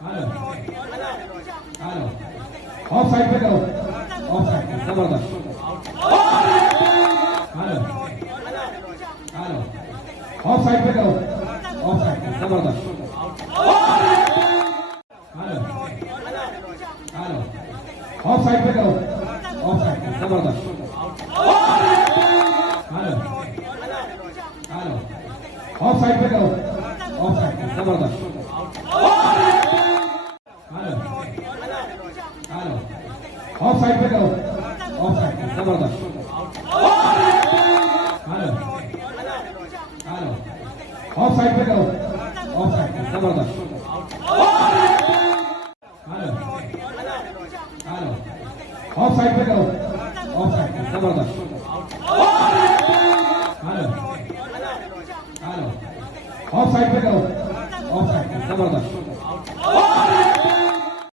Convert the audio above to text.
hello hello of side पे करो of side पे जबरदस्त हेलो हेलो ऑफ साइड पे करो ऑफ साइड पे जबरदस्त हेलो हेलो ऑफ साइड पे करो ऑफ साइड पे जबरदस्त हेलो हेलो ऑफ साइड पे करो ऑफ साइड पे जबरदस्त हेलो हेलो ऑफ साइड पे करो ऑफ साइड पे जबरदस्त हेलो हेलो ऑफ साइड पे करो ऑफ साइड पे जबरदस्त हेलो हेलो ऑफ साइड पे करो ऑफ साइड पे जबरदस्त हेलो हेलो ऑफ साइड पे करो